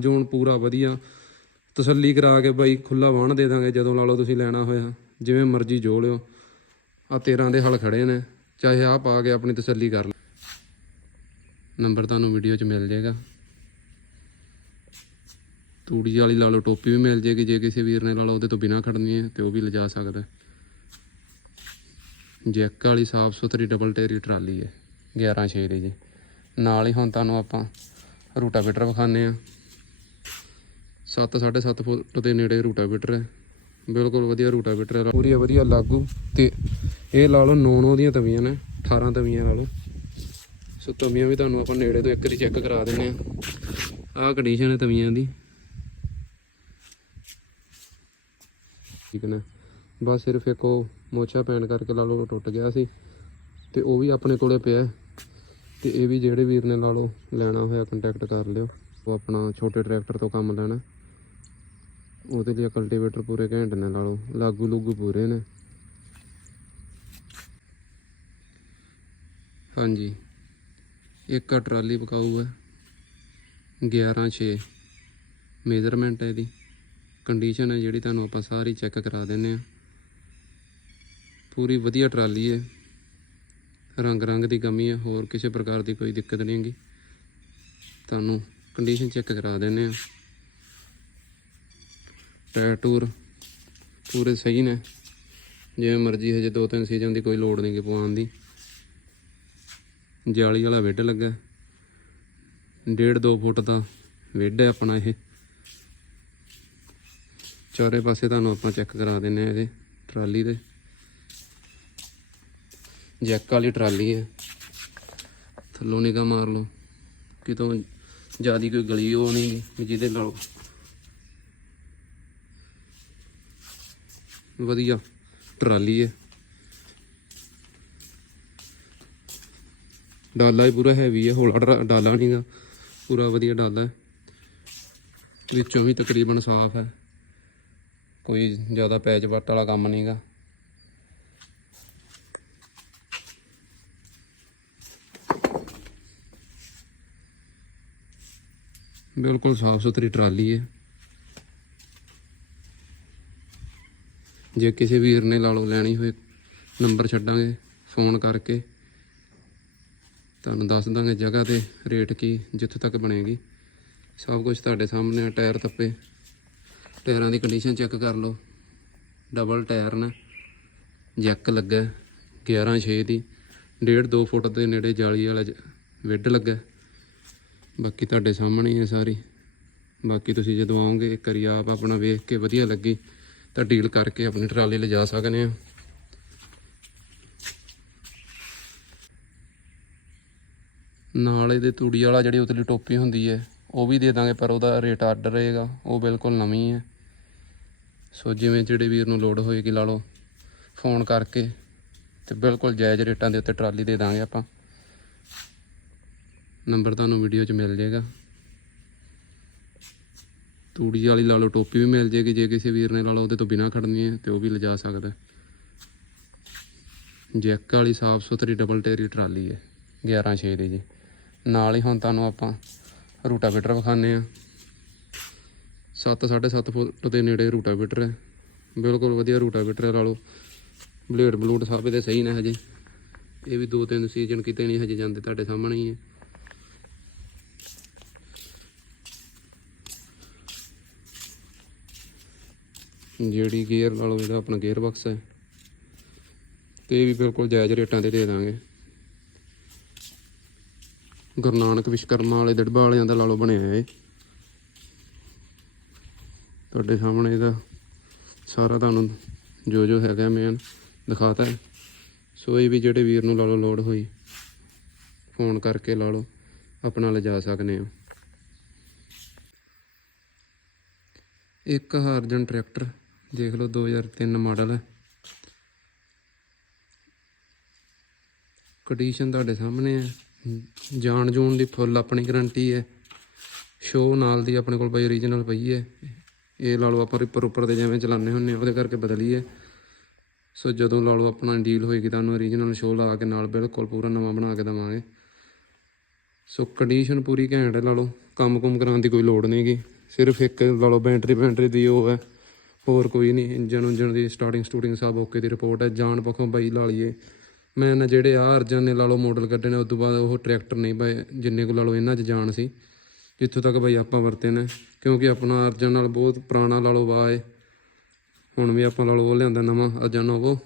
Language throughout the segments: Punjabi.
ਜੋਨ ਪੂਰਾ ਵਧੀਆ। ਤਸੱਲੀ ਕਰਾ ਕੇ ਬਾਈ ਖੁੱਲਾ ਵਾਹਣ ਦੇ ਦਾਂਗੇ ਜਦੋਂ ਲਾ ਲਓ ਤੁਸੀਂ ਲੈਣਾ ਹੋਇਆ। ਜਿਵੇਂ ਮਰਜ਼ੀ ਜੋ ਲਿਓ। ਆ 13 ਦੇ ਹਲ ਖੜੇ ਨੇ। ਚਾਹੇ ਆ ਪਾ ਕੇ ਆਪਣੀ ਤਸੱਲੀ ਕਰ ਲਓ। ਨੰਬਰ ਤੁਹਾਨੂੰ ਵੀਡੀਓ 'ਚ ਮਿਲ ਜਾਏਗਾ। ਤੂੜੀ ਵਾਲੀ ਲਾ ਲਓ, ਟੋਪੀ ਵੀ ਮਿਲ ਜੇਗੀ ਜੇ ਕਿਸੇ ਵੀਰ ਨੇ ਲਾ ਲਓ, ਉਹਦੇ ਤੋਂ ਬਿਨਾ ਖੜਨੀ ਹੈ ਤੇ ਉਹ ਵੀ ਲਿਜਾ ਸਕਦਾ ਹੈ। ਜੈਕ ਵਾਲੀ ਸਾਫ਼ ਸੁਥਰੀ ਡਬਲ ਟੇਰੀ ਟਰਾਲੀ ਹੈ। 11 6 ਦੀ ਜੀ। ਨਾਲ ਹੀ ਹੁਣ ਤੁਹਾਨੂੰ ਆਪਾਂ ਰੂਟਾਵੇਟਰ ਵਿਖਾਣੇ ਆ 7 7.5 ਫੁੱਟ ਦੇ ਨੇੜੇ ਰੂਟਾਵੇਟਰ ਹੈ। ਬਿਲਕੁਲ ਵਧੀਆ ਰੂਟਾਵੇਟਰ ਹੈ। ਪੂਰੀ ਵਧੀਆ ਲਾਗੂ ਤੇ ਇਹ ਲਾ ਲਓ 9 9 ਦੀਆਂ ਤਵੀਆਂ ਨੇ 18 ਤਵੀਆਂ ਲਾ ਲਓ। ਸੋ ਤਵੀਆਂ ਵੀ ਤੁਹਾਨੂੰ ਆਪਾਂ ਨੇੜੇ ਤੋਂ ਇੱਕ ਵਾਰੀ ਚੈੱਕ ਕਰਾ ਦਿੰਨੇ ਆ ਆਹ ਕੰਡੀਸ਼ਨ ਹੈ ਤਵੀਆਂ ਦੀ। ਠੀਕ ਨੇ? ਬਸ ਸਿਰਫ ਇੱਕ ਉਹ ਮੋਛਾ ਪੈਣ ਕਰਕੇ ਲਾ ਲਓ ਟੁੱਟ ਗਿਆ ਸੀ। ਤੇ ਉਹ ਵੀ ਆਪਣੇ ਕੋਲੇ ਪਿਆ ਹੈ। ਤੇ ਇਹ ਵੀ ਜਿਹੜੇ ਵੀਰ ਨੇ ਲਾ ਲਓ, ਲੈਣਾ ਹੋਇਆ ਕੰਟੈਕਟ ਕਰ ਲਿਓ। ਉਹ ਆਪਣਾ ਛੋਟੇ ਟਰੈਕਟਰ ਤੋਂ ਕੰਮ ਲੈਣਾ। ਉਹਦੇ ਲਈ ਕਲਟੀਵੇਟਰ ਪੂਰੇ ਘੈਂਟ ਨੇ ਲਾ ਲਓ ਲਾਗੂ ਲੁੱਗੂ ਪੂਰੇ ਨੇ। ਹਾਂਜੀ। ਇੱਕ ਟਰਾਲੀ ਪਕਾਊ ਹੈ 11 6 ਮੇਜ਼ਰਮੈਂਟ ਹੈ ਇਹਦੀ। ਕੰਡੀਸ਼ਨ ਹੈ ਜਿਹੜੀ ਤੁਹਾਨੂੰ ਆਪਾਂ ਸਾਰੀ ਚੈੱਕ ਕਰਾ ਦਿੰਨੇ ਆ ਪੂਰੀ ਵਧੀਆ ਟਰਾਲੀ ਹੈ। ਰੰਗ ਰੰਗ ਦੀ ਕਮੀ ਹੈ, ਹੋਰ ਕਿਸੇ ਪ੍ਰਕਾਰ ਦੀ ਕੋਈ ਦਿੱਕਤ ਨਹੀਂ ਹੈਗੀ। ਤੁਹਾਨੂੰ ਕੰਡੀਸ਼ਨ ਚੈੱਕ ਕਰਾ ਦਿੰਨੇ ਆ ਟਾਇਰ ਟੂਰ ਪੂਰੇ ਸਹੀ ਨੇ। ਜਿਵੇਂ ਮਰਜ਼ੀ ਹਜੇ ਦੋ ਤਿੰਨ ਸੀਜ਼ਨ ਦੀ ਕੋਈ ਲੋੜ ਨਹੀਂ ਕਿ ਪਵਾਉਣ ਦੀ। ਜਾਲੀ ਵਾਲਾ ਵਿੱਡ ਲੱਗਾ। ਡੇਢ ਦੋ ਫੁੱਟ ਦਾ ਵਿੱਡ ਹੈ ਆਪਣਾ ਇਹ। ਚਾਰੇ ਪਾਸੇ ਤੁਹਾਨੂੰ ਆਪਾਂ ਚੈੱਕ ਕਰਾ ਦਿੰਨੇ ਆ ਇਹਦੇ, ਟਰਾਲੀ ਦੇ। ਜੈਕ ਵਾਲੀ ਟਰਾਲੀ ਹੈ। ਥੱਲੋਂ ਨਿਗਾਹ ਮਾਰ ਲਓ। ਕਿਤੋਂ ਜਿਆਦੀ ਕੋਈ ਗਲੀ ਉਹ ਨਹੀਂ ਵੀ ਜਿਹਦੇ ਨਾਲ ਵਧੀਆ ਟਰਾਲੀ ਹੈ। ਡਾਲਾ ਵੀ ਪੂਰਾ ਹੈਵੀ ਹੈ ਹੌਲਾ ਡਰਾ- ਡਾਲਾ ਨਹੀਂਗਾ, ਪੂਰਾ ਵਧੀਆ ਡਾਲਾ ਹੈ। ਵਿੱਚੋਂ ਵੀ ਤਕਰੀਬਨ ਸਾਫ਼ ਹੈ। ਕੋਈ ਜ਼ਿਆਦਾ ਪੈਚ ਵੱਟ ਵਾਲਾ ਕੰਮ ਨਹੀਂਗਾ। ਬਿਲਕੁਲ ਸਾਫ਼ ਸੁਥਰੀ ਟਰਾਲੀ ਹੈ। ਜੇ ਕਿਸੇ ਵੀਰ ਨੇ ਲਾ ਲਓ ਲੈਣੀ ਹੋਏ ਨੰਬਰ ਛੱਡਾਂਗੇ ਫੋਨ ਕਰਕੇ। ਤੁਹਾਨੂੰ ਦੱਸ ਦਾਂਗੇ ਜਗ੍ਹਾ ਤੇ ਰੇਟ ਕੀ ਜਿੱਥੇ ਤੱਕ ਬਣੇਗੀ। ਸਭ ਕੁਝ ਤੁਹਾਡੇ ਸਾਹਮਣੇ ਹੈ, ਟਾਇਰ ਤੱਪੇ ਟਾਇਰਾਂ ਦੀ ਕੰਡੀਸ਼ਨ ਚੈੱਕ ਕਰ ਲਓ। ਡਬਲ ਟਾਇਰ ਨੇ। ਜੈਕ ਲੱਗਾ 11 6 ਦੀ। ਡੇਢ 2 ਫੁੱਟ ਦੇ ਨੇੜੇ ਜਾਲੀ ਵਾਲਾ ਵਿੱਡ ਲੱਗਾ। ਬਾਕੀ ਤੁਹਾਡੇ ਸਾਹਮਣੇ ਹੀ ਹੈ ਸਾਰੀ। ਬਾਕੀ ਤੁਸੀਂ ਜਦੋਂ ਆਓਗੇ ਇੱਕ ਵਾਰੀ ਆਪ ਆਪਣਾ ਵੇਖ ਕੇ ਵਧੀਆ ਲੱਗੀ। ਤਾਂ ਡੀਲ ਕਰਕੇ ਆਪਣੀ ਟਰਾਲੀ ਲਿਜਾ ਸਕਦੇ ਆ। ਨਾਲ ਇਹਦੇ ਤੂੜੀ ਵਾਲਾ ਜਿਹੜੀ ਉਤਲੀ ਟੋਪੀ ਹੁੰਦੀ ਹੈ, ਉਹ ਵੀ ਦੇ ਦਾਂਗੇ, ਪਰ ਉਹਦਾ ਰੇਟ ਆਰਡਰ ਰਹੇਗਾ। ਉਹ ਬਿਲਕੁਲ ਨਵੀਂ ਹੈ। ਸੋ ਜਿਵੇਂ ਜਿਹੜੇ ਵੀਰ ਨੂੰ ਲੋਡ ਹੋਏਗੀ ਲਾ ਲਓ, ਫੋਨ ਕਰਕੇ ਤੇ ਬਿਲਕੁਲ ਜਾਇਜ਼ ਰੇਟਾਂ ਦੇ ਉੱਤੇ ਟਰਾਲੀ ਦੇ ਦਾਂਗੇ ਆਪਾਂ। ਨੰਬਰ ਤੁਹਾਨੂੰ ਵੀਡੀਓ 'ਚ ਮਿਲ ਜਾਏਗਾ। ਤੂੜੀ ਵਾਲੀ ਲਾ ਲਓ, ਟੋਪੀ ਵੀ ਮਿਲ ਜੇਗੀ ਜੇ ਕਿਸੇ ਵੀਰ ਨੇ ਲਾ ਲਓ, ਉਹਦੇ ਤੋਂ ਬਿਨਾ ਖੜਨੀ ਹੈ ਤੇ ਉਹ ਵੀ ਲਿਜਾ ਸਕਦਾ ਜੈਕ ਵਾਲੀ ਸਾਫ਼ ਸੁਥਰੀ ਡਬਲ ਟੇਰੀ ਟਰਾਲੀ ਹੈ 11 6 ਦੀ ਜੀ। ਨਾਲ ਹੀ ਹੁਣ ਤੁਹਾਨੂੰ ਆਪਾਂ ਰੂਟਾਵੇਟਰ ਵਿਖਾਣੇ ਆ 7 7.5 ਫੁੱਟ ਦੇ ਨੇੜੇ ਰੂਟਾਵੇਟਰ ਹੈ। ਬਿਲਕੁਲ ਵਧੀਆ ਰੂਟਾਵੇਟਰ ਹੈ, ਲਾ ਲਓ। ਬਲੇਡ ਬਲੂਡ ਸਭ ਇਹਦੇ ਸਹੀ ਨੇ ਹਜੇ। ਇਹ ਵੀ ਦੋ ਤਿੰਨ ਸੀਜ਼ਨ ਕਿਤੇ ਨਹੀਂ ਹਜੇ ਜਾਂਦੇ ਤੁਹਾਡੇ ਸਾਹਮਣੇ ਹੀ ਹੈ। ਜਿਹੜੀ ਗੇਅਰ ਲਾ ਲਓ, ਇਹਦਾ ਆਪਣਾ ਗੇਅਰ ਬਾਕਸ ਹੈ। ਤੇ ਇਹ ਵੀ ਬਿਲਕੁਲ ਜਾਇਜ਼ ਰੇਟਾਂ ਤੇ ਦੇ ਦਾਂਗੇ। ਗੁਰੂ ਨਾਨਕ ਵਿਸ਼ਕਰਮਾ ਵਾਲੇ ਦੜਬਾ ਵਾਲਿਆਂ ਦਾ ਲਾ ਲਓ ਬਣਿਆ ਇਹ। ਤੁਹਾਡੇ ਸਾਹਮਣੇ ਇਹਦਾ ਸਾਰਾ ਤੁਹਾਨੂੰ ਜੋ ਜੋ ਹੈਗਾ ਮੇਨ ਦਿਖਾਤਾ ਹੈ। ਸੋ ਇਹ ਵੀ ਜਿਹੜੇ ਵੀਰ ਨੂੰ ਲਾ ਲਓ ਲੋਡ ਹੋਈ ਫੋਨ ਕਰਕੇ ਲਾ ਲਓ, ਆਪਣਾ ਲਿਜਾ ਸਕਦੇ ਹੋ। ਇੱਕ ਹਾਰਜਨ ਟਰੈਕਟਰ ਦੇਖ ਲਓ 2003 ਮਾਡਲ ਹੈ। ਕੰਡੀਸ਼ਨ ਤੁਹਾਡੇ ਸਾਹਮਣੇ ਹੈ। ਜਾਣ ਜੂਣ ਦੀ ਫੁੱਲ ਆਪਣੀ ਗਾਰੰਟੀ ਹੈ। ਸ਼ੋ ਨਾਲ ਦੀ ਆਪਣੇ ਕੋਲ ਬਾਈ ਓਰੀਜਨਲ ਪਈ ਹੈ। ਇਹ ਲਾ ਲਓ ਆਪਾਂ ਰਿਪਰ ਉੱਪਰ ਤੇ ਜਿਵੇਂ ਚਲਾਉਂਦੇ ਹੁੰਨੇ ਆ, ਉਹਦੇ ਕਰਕੇ ਬਦਲੀ ਹੈ। ਸੋ ਜਦੋਂ ਲਾ ਲਓ ਆਪਣਾ ਡੀਲ ਹੋਏਗੀ ਤੁਹਾਨੂੰ ਓਰੀਜਨਲ ਸ਼ੋ ਲਾ ਕੇ ਨਾਲ ਬਿਲਕੁਲ ਪੂਰਾ ਨਵਾਂ ਬਣਾ ਕੇ ਦੇਵਾਂਗੇ। ਸੋ ਕੰਡੀਸ਼ਨ ਪੂਰੀ ਘੈਂਟ ਹੈ ਲਾ ਲਓ। ਕੰਮ ਕੁਮ ਕਰਾਉਣ ਦੀ ਕੋਈ ਲੋੜ ਨਹੀਂਗੀ ਸਿਰਫ ਇੱਕ ਲਾ ਲਓ ਬੈਟਰੀ ਬੈਟਰੀ ਦੀ ਉਹ ਹੈ। ਹੋਰ ਕੋਈ ਨਹੀਂ ਇੰਜਨ ਉਂਜਨ ਦੀ ਸਟਾਰਟਿੰਗ ਸਟੂਡਿੰਗ ਸਭ ਓਕੇ ਦੀ ਰਿਪੋਰਟ ਹੈ। ਜਾਣ ਪੱਖੋਂ ਬਾਈ ਲਾ ਲਈਏ। ਮੈਂ ਨਾ ਜਿਹੜੇ ਆ ਅਰਜਨ ਨੇ ਲਾ ਲਓ ਮਾਡਲ ਕੱਢੇ ਨੇ ਉਸ ਤੋਂ ਬਾਅਦ ਉਹ ਟਰੈਕਟਰ ਨਹੀਂ ਬਾਈ ਜਿੰਨੇ ਕੋ ਲਾ ਲਓ ਇਹਨਾਂ 'ਚ ਜਾਣ ਸੀ। ਜਿੱਥੋਂ ਤੱਕ ਬਾਈ ਆਪਾਂ ਵਰਤੇ ਨੇ, ਕਿਉਂਕਿ ਆਪਣਾ ਅਰਜਨ ਨਾਲ ਬਹੁਤ ਪੁਰਾਣਾ ਲਾ ਲਓ ਵਾਹ ਹੈ। ਹੁਣ ਵੀ ਆਪਾਂ ਲਾ ਲਓ ਉਹ ਲਿਆਂਦਾ ਨਵਾਂ, ਅਰਜਨ ਉਹ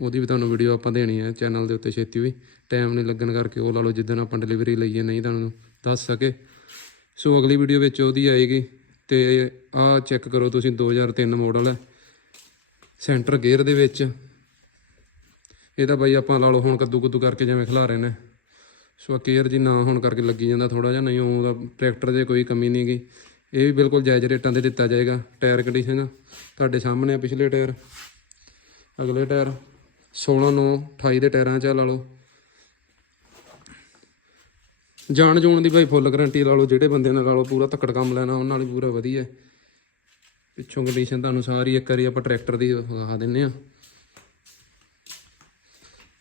ਉਹਦੀ ਵੀ ਤੁਹਾਨੂੰ ਵੀਡੀਓ ਆਪਾਂ ਦੇਣੀ ਹੈ ਚੈਨਲ ਦੇ ਉੱਤੇ ਛੇਤੀ ਵੀ। ਟਾਈਮ ਨਹੀਂ ਲੱਗਣ ਕਰਕੇ ਉਹ ਲਾ ਲਓ, ਜਿੱਦਣ ਆਪਾਂ ਡਿਲੀਵਰੀ ਲਈਏ, ਨਹੀਂ ਤੁਹਾਨੂੰ ਦੱਸ ਸਕੇ। ਸੋ ਅਗਲੀ ਵੀਡੀਓ ਵਿੱਚ ਉਹਦੀ ਆਏਗੀ। ਤੇ ਆਹ ਚੈੱਕ ਕਰੋ ਤੁਸੀਂ 2003 ਮਾਡਲ ਹੈ। ਸੈਂਟਰ ਗੇਅਰ ਦੇ ਵਿੱਚ। ਇਹਦਾ ਬਾਈ ਆਪਾਂ ਲਾ ਲਓ ਹੁਣ ਕੱਦੂ ਕੱਦੂ ਕਰਕੇ ਜਿਵੇਂ ਖਿਲਾ ਰਹੇ ਨੇ। ਸੋ ਕੇਅਰ ਜੀ ਨਾ ਹੋਣ ਕਰਕੇ ਲੱਗੀ ਜਾਂਦਾ ਥੋੜਾ ਜਿਹਾ, ਨਹੀਂ ਉਹਦਾ ਟਰੈਕਟਰ 'ਚ ਕੋਈ ਕਮੀ ਨਹੀਂ ਗਈ ਇਹ ਵੀ ਬਿਲਕੁਲ ਜਾਇਜ਼ ਰੇਟਾਂ ਤੇ ਦਿੱਤਾ ਜਾਏਗਾ ਟਾਇਰ ਕੰਡੀਸ਼ਨ ਤੁਹਾਡੇ ਸਾਹਮਣੇ ਆ ਪਿਛਲੇ ਟਾਇਰ ਅਗਲੇ ਟਾਇਰ 16 9 28 ਦੇ ਟਾਇਰਾਂ 'ਚ ਆ ਲਾ ਲਓ। ਜਾਣ ਜੂਣ ਦੀ ਬਾਈ ਫੁੱਲ ਗਾਰੰਟੀ ਲਾ ਲਓ, ਜਿਹੜੇ ਬੰਦੇ ਨਾਲ ਲਾ ਲਓ, ਪੂਰਾ ਧੱਕੜ ਕੰਮ ਲੈਣਾ, ਉਹਨਾਂ ਲਈ ਪੂਰਾ ਵਧੀਆ ਪਿੱਛੋਂ ਕੰਡੀਸ਼ਨ ਤੁਹਾਨੂੰ ਸਾਰੀ ਇੱਕ ਵਾਰੀ ਆਪਾਂ ਟਰੈਕਟਰ ਦੀ ਵਿਖਾ ਦਿੰਨੇ ਆ।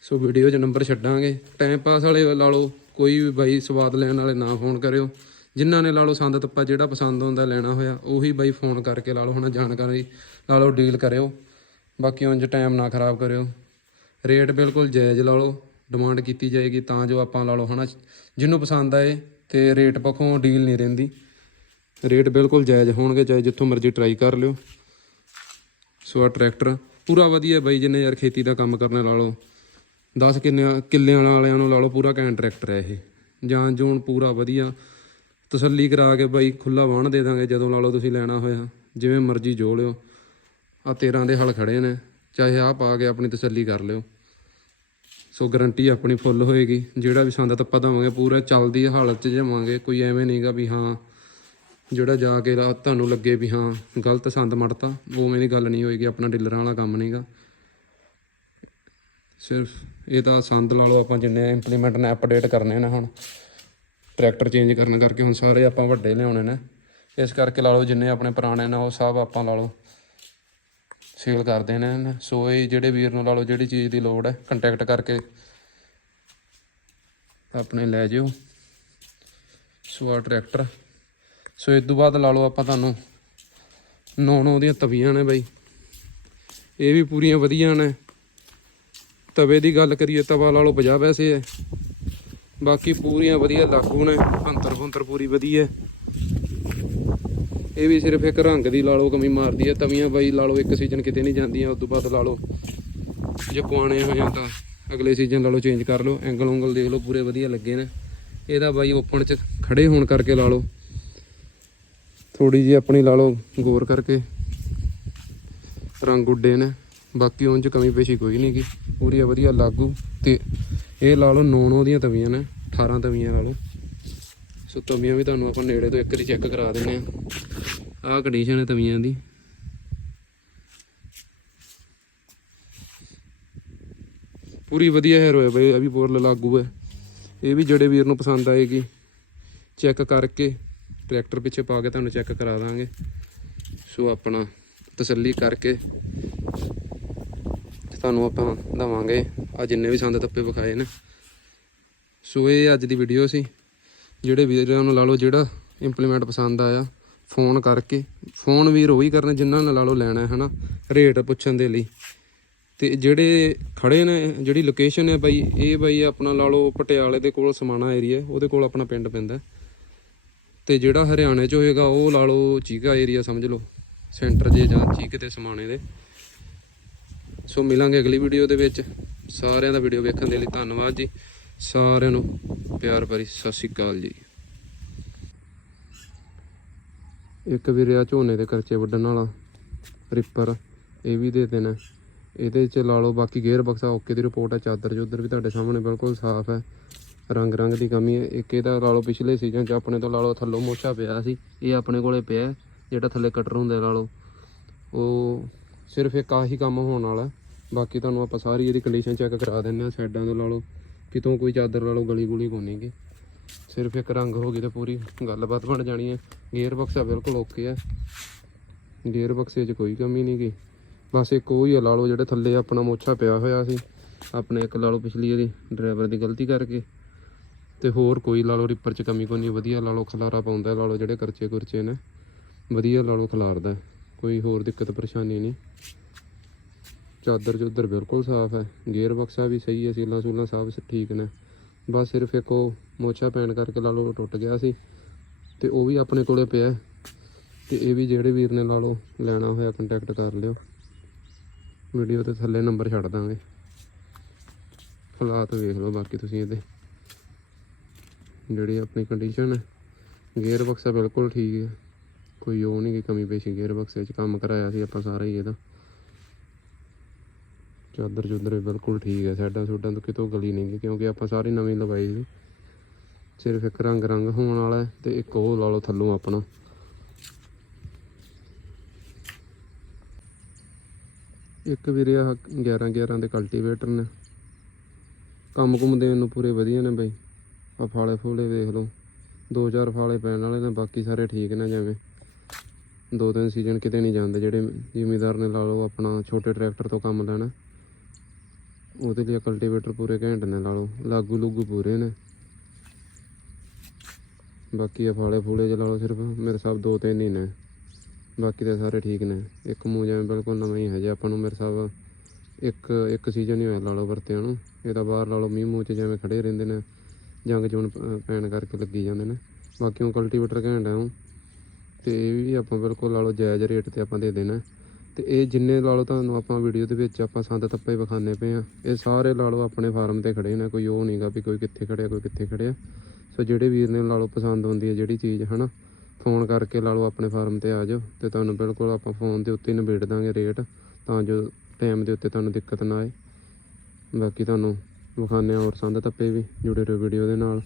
ਸੋ ਵੀਡੀਓ 'ਚ ਨੰਬਰ ਛੱਡਾਂਗੇ। ਟਾਈਮ ਪਾਸ ਵਾਲੇ ਲਾ ਲਓ, ਕੋਈ ਵੀ ਬਾਈ ਸਵਾਦ ਲੈਣ ਵਾਲੇ ਨਾ ਫੋਨ ਕਰਿਓ। ਜਿਨ੍ਹਾਂ ਨੇ ਲਾ ਲਓ ਸੰਦ ਤੱਪਾ ਜਿਹੜਾ ਪਸੰਦ ਆਉਂਦਾ ਲੈਣਾ ਹੋਇਆ, ਉਹੀ ਬਾਈ ਫੋਨ ਕਰਕੇ ਲਾ ਲਓ, ਹੁਣ ਜਾਣਕਾਰੀ ਲਾ ਲਓ ਡੀਲ ਕਰਿਓ। ਬਾਕੀ ਉਂਝ ਟਾਈਮ ਨਾ ਖਰਾਬ ਕਰਿਓ। ਰੇਟ ਬਿਲਕੁਲ ਜਾਇਜ਼ ਲਾ ਲਓ। ਡਿਮਾਂਡ ਕੀਤੀ ਜਾਏਗੀ ਤਾਂ ਜੋ ਆਪਾਂ ਲਾ ਲਓ ਹਨਾ, ਜਿਹਨੂੰ ਪਸੰਦ ਆਏ ਤੇ ਰੇਟ ਪੱਖੋਂ ਡੀਲ ਨਹੀਂ ਰਹਿੰਦੀ। ਰੇਟ ਬਿਲਕੁਲ ਜਾਇਜ਼ ਹੋਣਗੇ, ਚਾਹੇ ਜਿੱਥੋਂ ਮਰਜ਼ੀ ਟਰਾਈ ਕਰ ਲਿਓ। ਸੋ ਆ। ਟਰੈਕਟਰ ਪੂਰਾ ਵਧੀਆ ਬਾਈ, ਜਿੰਨੇ ਯਾਰ ਖੇਤੀ ਦਾ ਕੰਮ ਕਰਨਾ ਲਾ ਲਓ। 10 ਕਿੱਲੇ ਕਿੱਲਿਆਂ ਵਾਲਿਆਂ ਨੂੰ ਲਾ ਲਓ, ਪੂਰਾ ਘੈਂਟ ਟਰੈਕਟਰ ਹੈ ਇਹ। ਜਾਨ ਜੂਨ ਪੂਰਾ ਵਧੀਆ। ਤਸੱਲੀ ਕਰਾ ਕੇ ਬਾਈ ਖੁੱਲਾ ਵਾਹਣ ਦੇ ਦਾਂਗੇ, ਜਦੋਂ ਲਾ ਲਓ ਤੁਸੀਂ ਲੈਣਾ ਹੋਇਆ। ਜਿਵੇਂ ਮਰਜ਼ੀ ਜੋ ਲਿਓ। ਆ 13 ਦੇ ਹਲ ਖੜੇ ਨੇ। ਚਾਹੇ ਆ ਪਾ ਕੇ ਆਪਣੀ ਤਸੱਲੀ ਕਰ ਲਿਓ। ਸੋ ਗਰੰਟੀ ਆਪਣੀ ਫੁੱਲ ਹੋਏਗੀ। ਜਿਹੜਾ ਵੀ ਸੰਦ ਆਪਾਂ ਦਵਾਂਗੇ, ਪੂਰਾ ਚੱਲਦੀ ਹਾਲਤ 'ਚ ਜਾਵਾਂਗੇ। ਕੋਈ ਐਵੇਂ ਨਹੀਂਗਾ ਵੀ ਹਾਂ, ਜਿਹੜਾ ਜਾ ਕੇ ਲਾ- ਤੁਹਾਨੂੰ ਲੱਗੇ ਵੀ ਹਾਂ, ਗਲਤ ਸੰਦ ਮੜਤਾ, ਉਵੇਂ ਦੀ ਗੱਲ ਨਹੀਂ ਹੋਏਗੀ, ਆਪਣਾ ਡੀਲਰਾਂ ਵਾਲਾ ਕੰਮ ਨਹੀਂਗਾ ਸਿਰਫ ਇਹ ਤਾਂ ਸੰਦ ਲਾ ਲਓ, ਆਪਾਂ ਜਿੰਨੇ ਇੰਪਲੀਮੈਂਟ ਨੇ ਅਪਡੇਟ ਕਰਨੇ ਨੇ ਹੁਣ। ਟਰੈਕਟਰ ਚੇਂਜ ਕਰਨ ਕਰਕੇ ਹੁਣ ਸਾਰੇ ਆਪਾਂ ਵੱਡੇ ਲਿਆਉਣੇ ਨੇ। ਇਸ ਕਰਕੇ ਲਾ ਲਓ, ਜਿੰਨੇ ਆਪਣੇ ਪੁਰਾਣੇ ਨੇ, ਉਹ ਸਭ ਆਪਾਂ ਲਾ ਲਓ। ਸੇਲ ਕਰਦੇ ਨੇ ਸੋ ਇਹ ਜਿਹੜੇ ਵੀਰ ਨੂੰ ਲਾ ਲਓ, ਜਿਹੜੀ ਚੀਜ਼ ਦੀ ਲੋੜ ਹੈ ਕੰਟੈਕਟ ਕਰਕੇ ਆਪਣੇ ਲੈ ਜਿਓ। ਸਵਾ ਟਰੈਕਟਰ ਸੋ ਇਸ ਤੋਂ ਬਾਅਦ ਲਾ ਲਓ ਆਪਾਂ ਤੁਹਾਨੂੰ ਨੌ ਨੌ ਦੀਆਂ ਤਵੀਆਂ ਨੇ ਬਾਈ। ਇਹ ਵੀ ਪੂਰੀਆਂ ਵਧੀਆ ਨੇ। ਤਵੇ ਦੀ ਗੱਲ ਕਰੀਏ, ਤਵਾ ਲਾ ਲਓ 50 ਪੈਸੇ ਹੈ। ਬਾਕੀ ਪੂਰੀਆਂ ਵਧੀਆ ਲਾਗੂ ਨੇ। ਅੰਤਰ ਫੁੰਤਰ ਪੂਰੀ ਵਧੀਆ। ਇਹ ਵੀ ਸਿਰਫ ਇੱਕ ਰੰਗ ਦੀ ਲਾ ਲਓ, ਕਮੀ ਮਾਰਦੀ ਹੈ, ਤਵੀਆਂ ਬਾਈ ਲਾ ਲਓ, ਇੱਕ ਸੀਜ਼ਨ ਕਿਤੇ ਨਹੀਂ ਜਾਂਦੀਆਂ, ਉਸ ਤੋਂ ਬਾਅਦ ਲਾ ਲਓ। ਜੇ ਪੁਆਣੇ ਹੋਇਆ ਤਾਂ ਅਗਲੇ ਸੀਜ਼ਨ ਲਾ ਲਓ ਚੇਂਜ ਕਰ ਲਓ ਐਂਗਲ ਉਂਗਲ ਦੇਖ ਲਓ, ਪੂਰੇ ਵਧੀਆ ਲੱਗੇ ਨੇ। ਇਹਦਾ ਬਾਈ ਓਪਨ 'ਚ ਖੜੇ ਹੋਣ ਕਰਕੇ ਲਾ ਲਓ। ਥੋੜੀ ਜੀ ਆਪਣੀ ਲਾ ਲਓ, ਗੌਰ ਕਰਕੇ। ਰੰਗ ਉੱਡੇ ਨੇ, ਬਾਕੀ ਉਂਝ ਕਮੀ ਪੇਸ਼ੀ ਕੋਈ ਨਹੀਂ ਗੀ। ਪੂਰੀ ਵਧੀਆ ਲਾਗੂ ਤੇ ਇਹ ਲਾ ਲਓ 9 9 ਦੀਆਂ ਤਵੀਆਂ ਨੇ 18 ਤਵੀਆਂ ਲਾ ਲਓ। ਸੋ ਤਵੀਆਂ ਵੀ ਤੁਹਾਨੂੰ ਆਪਾਂ ਨੇੜੇ ਤੋਂ ਇੱਕ ਵਾਰੀ ਚੈੱਕ ਕਰਾ ਦਿੰਨੇ ਆ ਆਹ ਕੰਡੀਸ਼ਨ ਹੈ ਤਵੀਆਂ ਦੀ। ਪੂਰੀ ਵਧੀਆ ਹੈਰ ਹੋਇਆ ਬਈ, ਇਹ ਵੀ ਬੋਰ ਲਾਗੂ ਹੈ। ਇਹ ਵੀ ਜਿਹੜੇ ਵੀਰ ਨੂੰ ਪਸੰਦ ਆਏਗੀ ਚੈੱਕ ਕਰਕੇ ਟਰੈਕਟਰ ਪਿੱਛੇ ਪਾ ਕੇ ਤੁਹਾਨੂੰ ਚੈੱਕ ਕਰਾ ਦਾਂਗੇ। ਸੋ ਆਪਣਾ ਤਸੱਲੀ ਕਰਕੇ ਤੁਹਾਨੂੰ ਆਪਾਂ ਦਵਾਂਗੇ। ਆ ਜਿੰਨੇ ਵੀ ਸੰਦ ਤੱਪੇ ਵਿਖਾਏ ਨੇ। ਸੋ ਇਹ ਅੱਜ ਦੀ ਵੀਡੀਓ ਸੀ। ਜਿਹੜੇ ਵੀਰਾਂ ਨੂੰ ਲਾ ਲਓ ਜਿਹੜਾ ਇੰਪਲੀਮੈਂਟ ਪਸੰਦ ਆਇਆ। ਫੋਨ ਕਰਕੇ। ਫੋਨ ਵੀਰ ਉਹੀ ਕਰਨ ਜਿਨ੍ਹਾਂ ਨੇ ਲਾ ਲਓ ਲੈਣਾ ਹੈ, ਹਨਾ, ਰੇਟ ਪੁੱਛਣ ਦੇ ਲਈ। ਤੇ ਜਿਹੜੇ ਖੜੇ ਨੇ, ਜਿਹੜੀ ਲੋਕੇਸ਼ਨ ਹੈ ਬਾਈ, ਇਹ ਬਾਈ ਆਪਣਾ ਲਾ ਲਓ ਪਟਿਆਲੇ ਦੇ ਕੋਲ ਸਮਾਣਾ ਏਰੀਆ ਉਹਦੇ ਕੋਲ ਆਪਣਾ ਪਿੰਡ ਪੈਂਦਾ ਤੇ ਜਿਹੜਾ ਹਰਿਆਣੇ ਚ ਹੋਏਗਾ, ਉਹ ਲਾ ਲਓ ਚੀਕਾ ਏਰੀਆ ਸਮਝ ਲਓ, ਸੈਂਟਰ ਜੇ ਜਾਂ ਚੀਕ ਤੇ ਸਮਾਣੇ ਦੇ। ਸੋ ਮਿਲਾਂਗੇ ਅਗਲੀ ਵੀਡੀਓ ਦੇ ਵਿੱਚ। ਸਾਰਿਆਂ ਦਾ ਵੀਡੀਓ ਵੇਖਣ ਦੇ ਲਈ ਧੰਨਵਾਦ ਜੀ। ਸਾਰਿਆਂ ਨੂੰ ਪਿਆਰ ਭਰੀ ਸਤਿ ਸ਼੍ਰੀ ਅਕਾਲ ਜੀ। ਇੱਕ ਵੀਰੇ ਆ ਝੋਨੇ ਦੇ ਖਰਚੇ ਵੱਢਣ ਵਾਲਾ ਰਿਪਰ ਇਹ ਵੀ ਦੇ ਦੇਣਾ। ਇਹਦੇ ਚ ਲਾ ਲਓ ਬਾਕੀ ਗੇਅਰ ਬਕਸਾ ਓਕੇ ਦੀ ਰਿਪੋਰਟ ਹੈ ਚਾਦਰ ਚੁੱਦਰ ਵੀ ਤੁਹਾਡੇ ਸਾਹਮਣੇ ਬਿਲਕੁਲ ਸਾਫ਼ ਹੈ। ਰੰਗ ਰੰਗ ਦੀ ਕਮੀ ਹੈ। ਇੱਕ ਇਹਦਾ ਲਾ ਲਓ ਪਿਛਲੇ ਸੀਜ਼ਨ ਚ ਆਪਣੇ ਤੋਂ ਲਾ ਲਓ ਥੱਲੋਂ ਮੋਛਾ ਪਿਆ ਸੀ, ਇਹ ਆਪਣੇ ਕੋਲੇ ਪਿਆ ਜਿਹੜਾ ਥੱਲੇ ਕਟਰ ਹੁੰਦਾ ਲਾ ਲਓ। ਉਹ ਸਿਰਫ ਇੱਕ ਆਹੀ ਕੰਮ ਹੋਣ ਵਾਲਾ ਬਾਕੀ ਤੁਹਾਨੂੰ ਆਪਾਂ ਸਾਰੀ ਇਹਦੀ ਕੰਡੀਸ਼ਨ ਚੈੱਕ ਕਰਾ ਦਿੰਦੇ ਆ ਸਾਈਡਾਂ ਤੋਂ ਲਾ ਲਓ। ਕਿਤੋਂ ਕੋਈ ਚਾਦਰ ਲਾ ਲਓ, ਗਲੀ ਗੁਲੀ ਕੋਈ ਗੀ। ਸਿਰਫ ਇੱਕ ਰੰਗ ਹੋ ਗਈ ਤੇ ਪੂਰੀ ਗੱਲਬਾਤ ਬਣ ਜਾਣੀ ਹੈ। ਗੇਅਰ ਬਕਸਾ ਬਿਲਕੁਲ ਓਕੇ ਹੈ। ਗੇਅਰ ਬਕਸੇ 'ਚ ਕੋਈ ਕਮੀ ਨਹੀਂ ਗਈ ਬਸ ਇੱਕ ਉਹ ਹੀ ਆ ਲਾ ਲਓ ਜਿਹੜੇ ਥੱਲੇ ਆਪਣਾ ਮੋਛਾ ਪਿਆ ਹੋਇਆ ਸੀ। ਆਪਣੇ ਇੱਕ ਲਾ ਲਓ ਪਿਛਲੀ ਇਹਦੀ ਡਰਾਈਵਰ ਦੀ ਗਲਤੀ ਕਰਕੇ। ਤੇ ਹੋਰ ਕੋਈ ਲਾ ਲਓ ਰਿਪਰ ਚ ਕਮੀ ਕੋਈ ਨਹੀਂ ਵਧੀਆ ਲਾ ਲਓ ਖਲਾਰਾ ਪਾਉਂਦਾ ਲਾ ਲਓ ਜਿਹੜੇ ਕਰਚੇ ਕੁਰਚੇ ਨੇ। ਵਧੀਆ ਲਾ ਲਓ ਖਲਾਰਦਾ ਕੋਈ ਹੋਰ ਦਿੱਕਤ ਪਰੇਸ਼ਾਨੀ ਨਹੀਂ ਚਾਦਰ ਚੁੱਦਰ ਬਿਲਕੁਲ ਸਾਫ਼ ਹੈ। ਗੇਅਰ ਬਕਸਾ ਵੀ ਸਹੀ ਹੈ, ਸੀਲਾਂ ਸੂਲਾਂ ਸਭ ਠੀਕ ਨੇ। ਬਸ ਸਿਰਫ ਇੱਕ ਉਹ ਮੋਚਾ ਪੈਣ ਕਰਕੇ ਲਾ ਲਓ ਟੁੱਟ ਗਿਆ ਸੀ ਤੇ ਉਹ ਵੀ ਆਪਣੇ ਕੋਲੇ ਪਿਆ ਹੈ। ਤੇ ਇਹ ਵੀ ਜਿਹੜੇ ਵੀਰ ਨੇ ਲਾ ਲਓ, ਲੈਣਾ ਹੋਇਆ ਕੰਟੈਕਟ ਕਰ ਲਿਓ। ਵੀਡੀਓ ਤੇ ਥੱਲੇ ਨੰਬਰ ਛੱਡ ਦਾਂਗੇ। ਹਾਲਾਤ ਵੇਖ ਲਓ ਬਾਕੀ ਤੁਸੀਂ ਇਹਦੇ। ਜਿਹੜੀ ਆਪਣੀ ਕੰਡੀਸ਼ਨ ਹੈ ਗੇਅਰ ਬਕਸਾ ਬਿਲਕੁਲ ਠੀਕ ਹੈ। ਕੋਈ ਉਹ ਨਹੀਂ ਕਿ ਕਮੀ ਪੇਸ਼ੀ ਗੇਅਰ ਬਕਸੇ 'ਚ ਕੰਮ ਕਰਾਇਆ ਸੀ ਆਪਾਂ ਸਾਰਾ ਹੀ ਇਹਦਾ। ਚਾਦਰ ਚੁੱਦਰ ਬਿਲਕੁਲ ਠੀਕ ਹੈ ਸਾਈਡਾਂ ਸੂਡਾਂ ਤੋਂ ਕਿਤੋਂ ਗਲੀ ਨਹੀਂ ਗਈ ਕਿਉਂਕਿ ਆਪਾਂ ਸਾਰੀ ਨਵੀਂ ਲਵਾਈ ਸੀ। ਸਿਰਫ ਇੱਕ ਰੰਗ ਰੰਗ ਹੋਣ ਵਾਲਾ ਹੈ ਤੇ ਇੱਕ ਉਹ ਲਾ ਲਓ ਥੱਲੋਂ ਆਪਣਾ। ਇੱਕ ਵੀਰੇ ਆਹ 11 11 ਦੇ ਕਲਟੀਵੇਟਰ ਨੇ। ਕੰਮ ਕੁਮ ਦੇਣ ਨੂੰ ਪੂਰੇ ਵਧੀਆ ਨੇ ਬਈ। ਆ ਫਾਲੇ ਫੂਲੇ ਵੇਖ ਲਓ। ਦੋ ਚਾਰ ਫਾਲੇ ਪੈਣ ਵਾਲੇ ਨੇ, ਬਾਕੀ ਸਾਰੇ ਠੀਕ ਨੇ ਜਿਵੇਂ। ਦੋ ਤਿੰਨ ਸੀਜ਼ਨ ਕਿਤੇ ਨਹੀਂ ਜਾਂਦੇ ਜਿਹੜੇ ਜ਼ਿਮੀਦਾਰ ਨੇ ਲਾ ਲਓ ਆਪਣਾ ਛੋਟੇ ਟਰੈਕਟਰ ਤੋਂ ਕੰਮ ਲੈਣਾ। ਉਹਦੇ ਲਈ ਕਲਟੀਵੇਟਰ ਪੂਰੇ ਘੈਂਟ ਨੇ ਲਾ ਲਓ, ਲਾਗੂ ਲੂਗੂ ਪੂਰੇ ਨੇ। ਬਾਕੀ ਆ ਫਾਲੇ ਫੂਲੇ ਜਿਹਾ ਲਾ ਲਓ ਸਿਰਫ, ਮੇਰੇ ਸਭ ਦੋ ਤਿੰਨ ਹੀ ਨੇ। ਬਾਕੀ ਤਾਂ ਸਾਰੇ ਠੀਕ ਨੇ। ਇੱਕ ਮੂੰਹ ਜਿਵੇਂ ਬਿਲਕੁਲ ਨਵਾਂ ਹੀ ਹੈ ਜੇ ਆਪਾਂ ਨੂੰ ਮੇਰੇ ਸਭ ਇੱਕ ਇੱਕ ਸੀਜ਼ਨ ਹੀ ਹੋਇਆ ਲਾ ਲਓ ਵਰਤਿਆਂ ਨੂੰ। ਇਹ ਤਾਂ ਬਾਹਰ ਲਾ ਲਓ, ਮੀਂਹ ਮੂੰਹ 'ਚ ਜਿਵੇਂ ਖੜੇ ਰਹਿੰਦੇ ਨੇ, ਜੰਗ ਜੂਨ ਪੈਣ ਕਰਕੇ ਲੱਗੀ ਜਾਂਦੇ ਨੇ। ਬਾਕੀ ਉਹ ਕਲਟੀਵੇਟਰ ਘੈਂਟ ਆ ਉਹ। ਤੇ ਇਹ ਵੀ ਆਪਾਂ ਬਿਲਕੁਲ ਲਾ ਲਓ ਜਾਇਜ਼ ਰੇਟ ਤੇ ਆਪਾਂ ਦੇ ਦੇਣਾ। ਤੇ ਇਹ ਜਿੰਨੇ ਲਾ ਲਓ ਤੁਹਾਨੂੰ ਆਪਾਂ ਵੀਡੀਓ ਦੇ ਵਿੱਚ ਆਪਾਂ ਸੰਦ ਤੱਪੇ ਵਿਖਾਣੇ ਪਏ ਆ ਇਹ ਸਾਰੇ ਲਾ ਲਓ ਆਪਣੇ ਫਾਰਮ ਤੇ ਖੜੇ ਨੇ, ਕੋਈ ਉਹ ਨਹੀਂਗਾ ਵੀ ਕੋਈ ਕਿੱਥੇ ਖੜਿਆ, ਕੋਈ ਕਿੱਥੇ ਖੜਿਆ। ਸੋ ਜਿਹੜੇ ਵੀਰ ਨੇ ਲਾ ਲਓ ਪਸੰਦ ਆਉਂਦੀ ਹੈ ਜਿਹੜੀ ਚੀਜ਼, ਹਨਾ ਫੋਨ ਕਰਕੇ ਲਾ ਲਓ ਆਪਣੇ ਫਾਰਮ ਤੇ ਆ ਜਾਓ ਤੇ ਤੁਹਾਨੂੰ ਬਿਲਕੁਲ ਆਪਾਂ ਫੋਨ ਦੇ ਉੱਤੇ ਨਿਬੇੜ ਦਾਂਗੇ ਰੇਟ ਤਾਂ ਜੋ ਟਾਈਮ ਦੇ ਉੱਤੇ ਤੁਹਾਨੂੰ ਦਿੱਕਤ ਨਾ ਆਏ। ਬਾਕੀ ਤੁਹਾਨੂੰ ਵਿਖਾਉਂਦੇ ਹਾਂ ਹੋਰ ਸੰਦ ਤੱਪੇ ਵੀ ਜੁੜੇ ਰਹੋ ਵੀਡੀਓ ਦੇ ਨਾਲ।